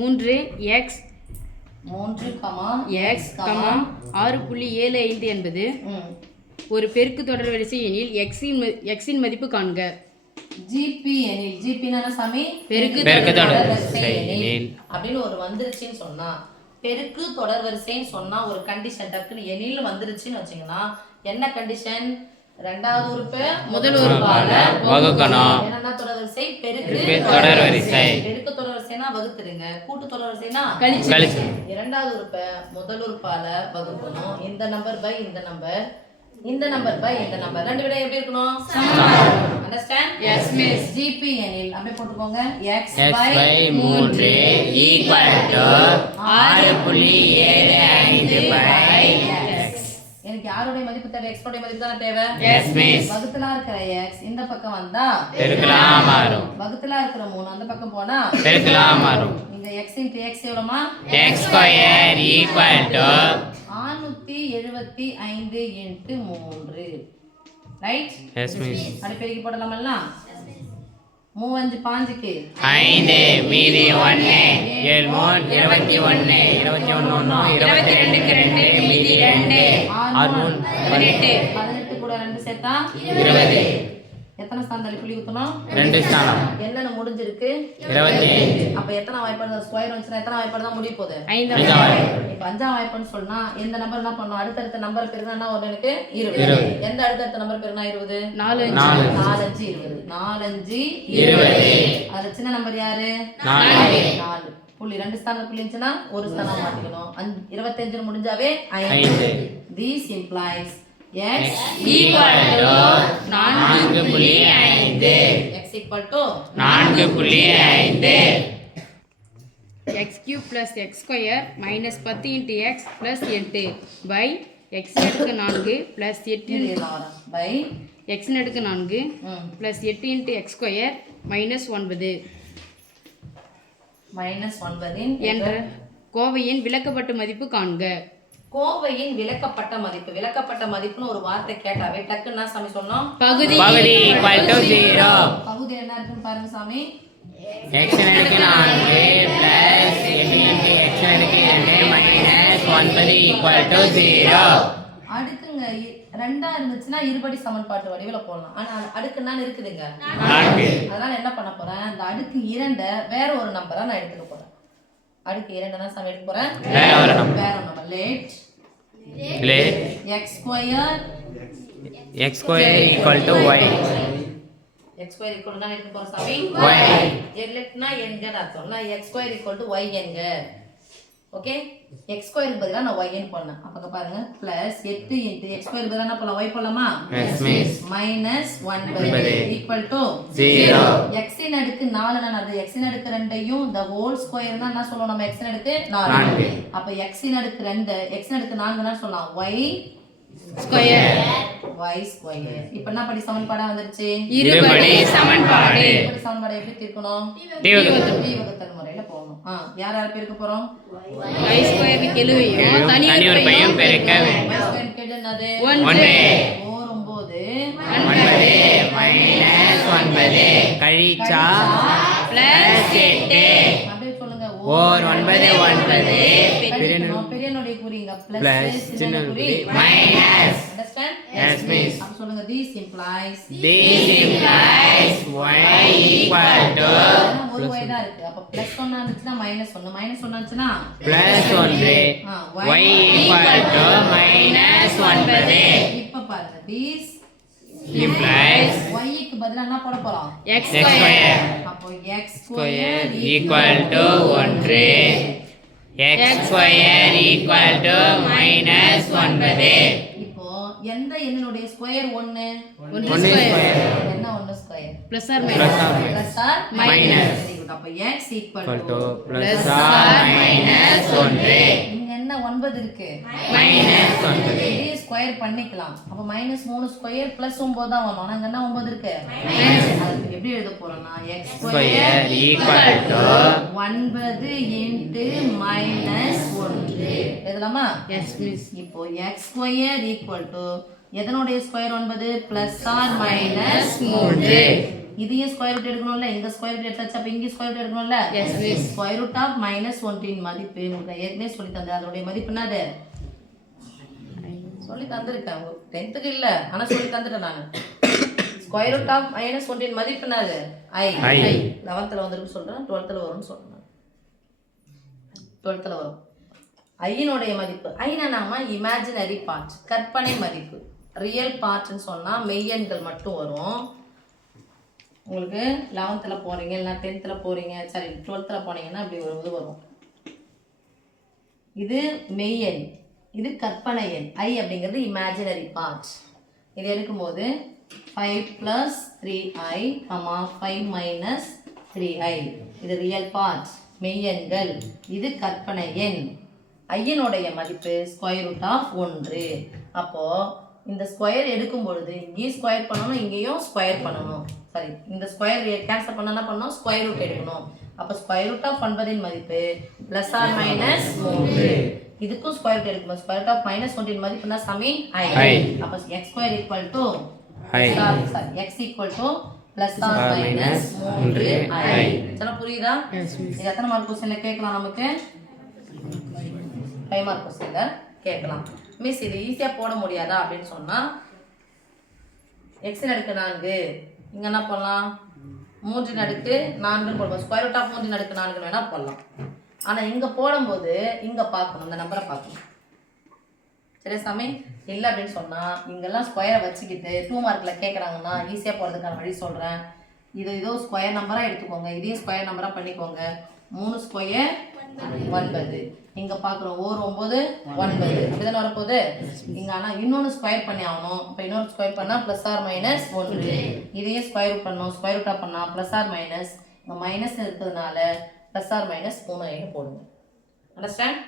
3 x 6.75 என்பது ஒரு பெருக்கு தொடர்வரிசை எனில் x இன் மதிப்பு காண்க. ஜிபி எனில் ஜிபினா சாமி பெருக்கு தொடர்வரிசை எனில் அப்படின்னு ஒரு வந்துருச்சுன்னு சொன்னா, பெருக்கு தொடர்வரிசைன்னு சொன்னா ஒரு கண்டிஷன் டக்குன்னு எனில் வந்துருச்சுன்னு வச்சீங்கன்னா என்ன கண்டிஷன்? ரெண்டாவது உறுப்பு முதல் உறுப்பால வகுக்கணும். என்னன்னா தொடர்வரிசை பெருக்கு தொடர்வரிசை. பெருக்கு தொடர்வரிசைனா வகுத்துடுங்க, கூட்டு தொடர்வரிசைனா கழிச்சு. இரண்டாவது உறுப்பை முதல் உறுப்பால வகுக்கணும். இந்த நம்பர் பை இந்த நம்பர், இந்த நம்பர் பை இந்த நம்பர், ரெண்டு விட எப்படி இருக்கணும்? அண்டர்ஸ்டாண்ட்? Yes miss. ஜிபி எனில் அப்படியே போட்டுக்கோங்க. x by 3 equal to 6.75 by x. எனக்கு யாருடைய மதிப்பு தேவை? x உடைய மதிப்பு தான தேவை. Yes miss. வகுத்தலா இருக்கிற x இந்த பக்கம் வந்தா பெருக்கலா மாறும். வகுத்தலா இருக்கிற 3 அந்த பக்கம் போனா பெருக்கலா மாறும். இங்க x into x எவ்வளவுமா? x square equal to 675 into 3. Right? yes miss. அடி பெருக்கி போடலாம்ல? 3 5 க்கு 5 மீதி 1 7 3 21 21 22 க்கு 2 மீதி 2 6 18 18 கூட 2 சேர்த்தா 20. எத்தனை ஸ்தானம் புள்ளி குத்தணும்? 2 ஸ்தானம். என்னென்ன முடிஞ்சிருக்கு? 25. அப்ப எத்தனை வாய்ப்பாடு ஸ்கொயர் வந்துச்சுன்னா எத்தனை வாய்ப்பாடு தான் முடிய போகுது? 5. இப்ப 5ஆம் வாய்ப்பாடுன்னு சொன்னா எந்த நம்பர் என்ன பண்ணும்? அடுத்தடுத்த நம்பர் பெருனா என்ன வரும்? எனக்கு 20. எந்த அடுத்தடுத்த நம்பர் பெருனா 20? 4 4 5 20 4 5 20. அது சின்ன நம்பர் யாரு? 4 புள்ளி 2 ஸ்தானம் புள்ளி இருந்துச்சுன்னா ஒரு ஸ்தானம் மாத்திக்கணும். 25 முடிஞ்சாவே 5. This implies x equal to 4.5 x equal to 4.5 x cube plus x square minus 10 into x plus 8 by x அடுக்கு 4 plus 8 by x அடுக்கு 4 plus 8 into x square minus 9 என்ற கோவையின் விளக்கப்பட்ட மதிப்பு காண்க. கோவையின் விளக்கப்பட்ட மதிப்பு. விளக்கப்பட்ட மதிப்புன்னு ஒரு வார்த்தை கேட்டாவே டக்குன்னா சாமி சொன்னோம் பகுதி equal to 0. பகுதி என்ன இருக்குன்னு பாருங்க சாமி. x அடுக்கு 4 plus 8 into x அடுக்கு 2 minus 9 equal to 0. அடுக்குங்க ரெண்டா இருந்துச்சுன்னா இருபடி சமன்பாட்டு வடிவில போடலாம். ஆனா அடுக்குன்னா இருக்குதுங்க. அதனால என்ன பண்ண போறேன்? இந்த அடுக்கு 2 வேற ஒரு நம்பரா நான் எடுத்துக்க போறேன். அடுக்கு 2 தான் சாமி எடுக்க போறேன். வேற ஒரு number. let x square equal to y. x square equal to எடுக்க போறோம் சாமி. y. letனா என்கன்னு அர்த்தம்னா x square equal to y என்க. ஓகே, x square க்கு பதிலா நான் y ன்னு போடணும். அப்ப பாருங்க plus 8 into x square பதிலா என்ன போடலாம்? y போடலாமா? yes miss. minus 1 equal to 0. x இன் அடுக்கு 4 னா அது x இன் அடுக்கு 2 யும் the whole square னா என்ன சொல்லுவோம்? நம்ம x இன் அடுக்கு 4. அப்ப x இன் அடுக்கு 2 x இன் அடுக்கு 4 னா சொல்லலாம் y ஸ்கொயர். இப்போ என்ன படி சமன்பாடா வந்துருச்சு? இருபடி சமன்பாடு. இருபடி சமன்பாடு எப்படி தீர்க்கணும்? d வகுத்தல் முறையில போகணும். யார் யார் பெருக்க போறோம்? y ஸ்கொயர் கெழுவையும் தனி ஒரு பையும் பெருக்க வேண்டும். y ஸ்கொயர் கெழு என்னது? 1 9 9 கழிச்சா plus 8 அப்படியே சொல்லுங்க. ஓர் 9 பெரியனுடைய குறிங்க plus சின்ன குறி minus. Understand? yes miss. அப்ப சொல்லுங்க this implies y equal to ஒரு y தான் இருக்கு. அப்ப பிளஸ் 1 இருந்துச்சுனா மைனஸ் 1 மைனஸ் 1 இருந்துச்சுனா plus 1 y equal to minus 9. இப்ப பாருங்க this implies y க்கு பதிலா என்ன போட போறோம்? x square. அப்போ x square equal to 1 x square equal to minus 9. இப்போ எந்த எண்ணினுடைய ஸ்கொயர் 1? 1 ஸ்கொயர். என்ன 1 square? Plus or minus. Plus or minus. அப்ப x equal equal to to plus or minus 1 இங்க என்ன 9 இருக்கு? minus 9. இதே ஸ்கொயர் பண்ணிக்கலாம். அப்ப மைனஸ் 3 ஸ்கொயர் பிளஸ் 9 தான் வரும். ஆனா இங்க என்ன 9 இருக்கு? அதுக்கு எப்படி எழுத போறோம்னா x square equal to 9 into minus 1 எழுதலாமா? Yes miss. இப்போ x square equal to எதனுடைய ஸ்கொயர் 9 பிளஸ் ஆர் மைனஸ் 3 இதையும் ஸ்கொயர் ரூட் எடுக்கணும்ல, இங்க ஸ்கொயர் ரூட் எடுத்தாச்சு, அப்ப இங்க ஸ்கொயர் ரூட் எடுக்கணும்ல. Yes, miss. Square root of -1 இன் மதிப்பு உங்களுக்கு ஏற்கனவே சொல்லி தந்தேன். அதனுடைய மதிப்பு என்னது? சொல்லி தந்திருக்கேன். உங்க 10th இல்ல, ஆனா சொல்லி தந்துட்டேன் நான். ஸ்கொயர் ரூட் ஆஃப் -1 இன் மதிப்பு என்னது? I. 11th வந்திருக்கு சொல்றேன், 12th வரும்னு சொல்றேன். 12th வரும். ஐயினுடைய மதிப்பு, ஐனாமா இமேஜினரி பார்ட், கற்பனை மதிப்பு. ரியல் பார்ட்னு சொன்னா மெய்யெண்கள் மட்டும் வரும். உங்களுக்கு 11th போறீங்க, இல்லை 10th போறீங்க, சரி 12th போனீங்கன்னா இப்படி ஒரு இது வரும். இது மெய்யெண், இது கற்பனை எண். ஐ அப்படிங்கிறது இமேஜினரி பார்ட். இது எடுக்கும்போது 5 + 3i, 5 - 3i. இது ரியல் பார்ட், மெய்யெண்கள். இது கற்பனை எண். ஐயனுடைய மதிப்பு ஸ்கொயர் ரூட் ஆஃப் 1. அப்போ இந்த ஸ்கொயர் எடுக்கும் பொழுது இங்கேயும் ஸ்கொயர் பண்ணணும், இங்கேயும் ஸ்கொயர் பண்ணணும். சரி, இந்த ஸ்கொயர் கேன்சல் பண்ண என்ன பண்ணணும்? ஸ்கொயர் ரூட் எடுக்கணும். அப்போ ஸ்கொயர் ரூட் ஆஃப் 9 மதிப்பு +or -3. இதுக்கும் ஸ்கொயர் ரூட் எடுக்கணும். ஸ்கொயர் ரூட் ஆஃப் -1 மதிப்பு என்ன சாமி? I. அப்போ x² x +or -3i. சரி, புரியுதா? இது எத்தனை மார்க் क्वेश्चनல கேட்கலாம்? நமக்கு 5 மார்க் क्वेश्चनல கேட்கலாம். மிஸ் இது ஈஸியா போட முடியாதா அப்படின்னு சொன்னா, x ன் அடுக்கு 4, இங்க என்ன பண்ணலாம்? 3 ன் அடுக்கு 4 போடுவோம். ஸ்கொயர் ரூட் ஆஃப் 3 ன் அடுக்கு 4 வேணா போடலாம். ஆனா இங்க போடும்போது இங்க பார்க்கணும், இந்த நம்பரை பார்க்கணும். சரி சாமி, இல்லை அப்படின்னு சொன்னா இங்கெல்லாம் ஸ்கொயரை வச்சுக்கிட்டு 2 மார்க்ல கேட்குறாங்கன்னா ஈஸியா போடுறதுக்கான வழி சொல்றேன். இதோ ஸ்கொயர் நம்பரா எடுத்துக்கோங்க, இதையும் ஸ்கொயர் நம்பரா பண்ணிக்கோங்க. 3 ஸ்கொயர் 9. இங்க பாக்குறோம் 9 9 அப்படிதானே வரப்போகுது. இங்க ஆனா இன்னொன்னு ஸ்கொயர் பண்ணி ஆகணும். இப்போ இன்னொரு ஸ்கொயர் பண்ணா +or -1. இதையும் ஸ்கொயர் ரூட் பண்ணணும். ஸ்கொயர் ரூட்டா பண்ணா +or இங்க மைனஸ் இருக்கிறதுனால +or -3 போடுங்க. அண்டர்ஸ்டாண்ட்?